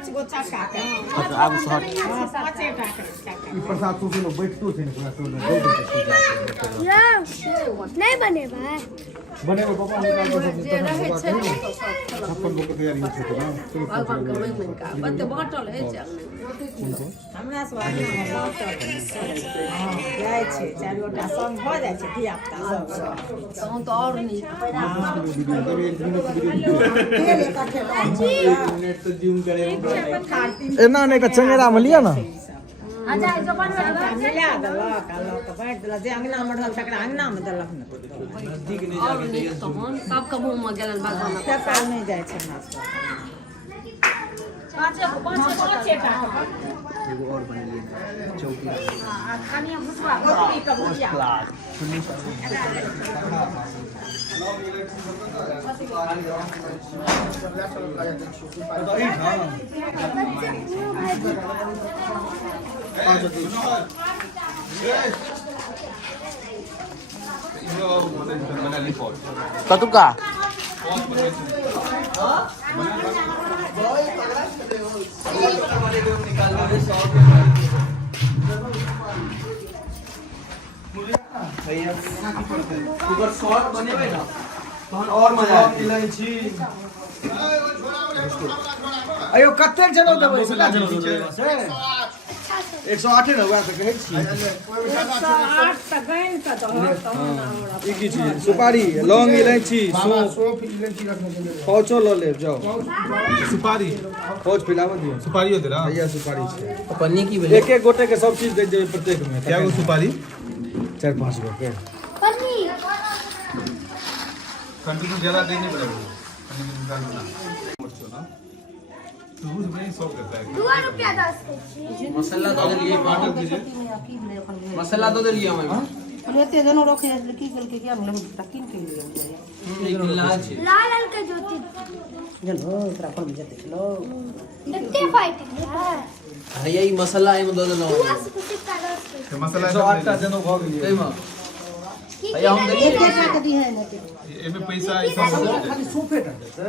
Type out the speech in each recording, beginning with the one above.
આવું શોર્ટ प्रसाद सुनो बैठतो છે ને પૂરા સોનો દે દે नहीं बने भाई બને પપ્પા નિકાલ દો જે રહે છે ને તો છપ્પન લોકો તૈયારી છે તો ના ભગવાન કે મહિમન કા બધે બોટલ હે છે हमरा स्वागत જાય છે ચાર ઓટા સંગ હો જાય છે ધી આપતા તો હું તો ઓર નહીં તેલ કાઠે મિનિટ તો ઝૂમ કરે એના ને ચંગેરામાં લ્યો ને આજા જો પણ મિલ્યા દલા કાલો કપાટ દલા જે અંગના મઢલ તકડા અંગના મઢલ ઓર નહીં તો હું સબ કબુ માં ગેલન ભગવાન ત્યાં કાલ નહીં જાય છે નાસ્તો પાંચે ટાકા एगो और बन लिए चौकी खानिया भुसवा रोटी का भुजिया क्लास कतुका अगर शॉर्ट बनेबे ना तहन और मजा इलायची अयो कतेक जनो देबै से जनो देबै से 108 ने हुआ त कहै छी 108 त गैन का तो ई की चीज सुपारी लौंग इलायची सौंफ इलायची रखने के लिए फौचो ल ले जाओ सुपारी फौज पिलाव दियो सुपारी होते ना भैया सुपारी छे पन्नी की एक एक गोटे के सब चीज दे देबै प्रत्येक में क्या वो सुपारी 4-5 गो के पनीर कंटिन्यू ज्यादा देने पड़ेगा कंटिन्यू निकाल देना मोचो ना तो वो नहीं सॉफ्ट रहता है 2 रुपया 10 के मसाला दो लिए बाटल दीजिए मसाला दो लिए हमें लेते जनो रखे की गल के क्या मतलब तकिन के लिए लाल लाल लाल के ज्योति जनो एकरा पर में जते चलो कितने फाइटिंग है भैया ई मसाला एम दो देना तो मसाला 108 टा जनो भ गेलिए एमा भैया हम देखिए एक एक दी है ना ये में पैसा ऐसा खाली सूफे टा देते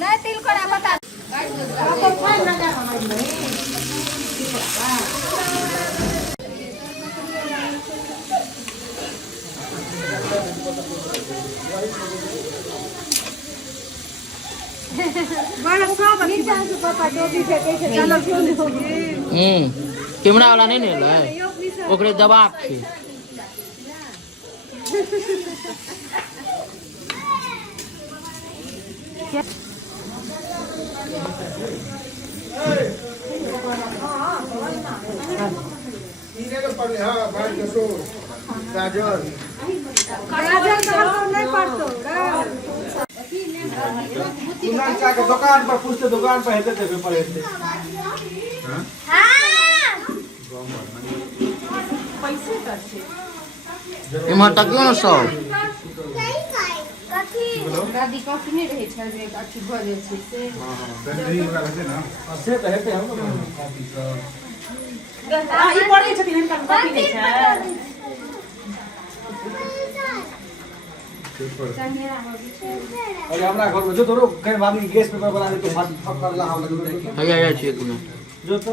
नहीं तिल करा बता बड़ा सब नीचे से पापा जो भी फेंके छै चलो कैमरा वाला नहीं ने ले ओकरे जवाब छै इने के पड़े हां भाई कसो गाजर नहीं पड़तो सुना का के दुकान पर पूछते दुकान पर हेते देबे पड़े थे हां पैसे करछे एमा टकियो न सब कथी दादी कॉफी नहीं रहे छै जे अच्छी भ जाय छै से दही वाला रहते ना से तो हेते हम कॉफी का ई पड़े छथिन हिनका कॉफी नहीं छै और हमरा घर में जो तोरो कहीं भाभी गैस पेपर बना दे तो फाट कर ला हम लगे भैया छी एक मिनट जो तो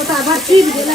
ओता भाती भी देला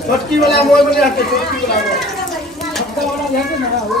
छोटकी वाला मोबाइल में रखते छोटकी वाला छोटका वाला लेके ना वो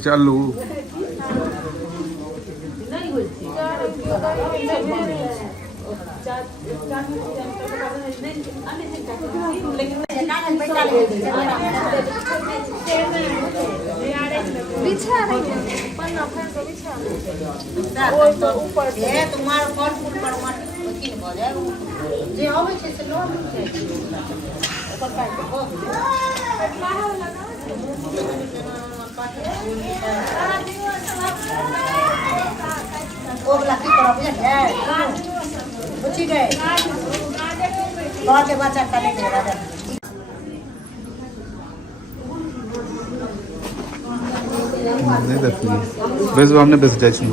चालू तुम्हारा फल फूल पर जे आवे छै से लो ओकर काट दो ओगला की करब है बुझी गए बाते बच्चा काले दे राजा नहीं देखिए बेस हमने बेस जाय छी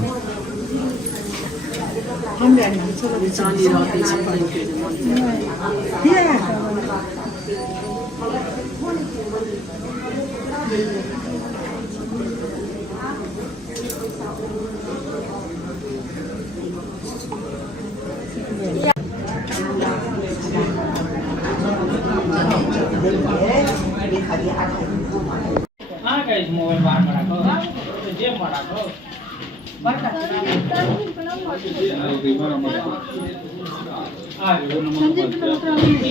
मोबाइल बाहर में रखो जेब में रखो संजीव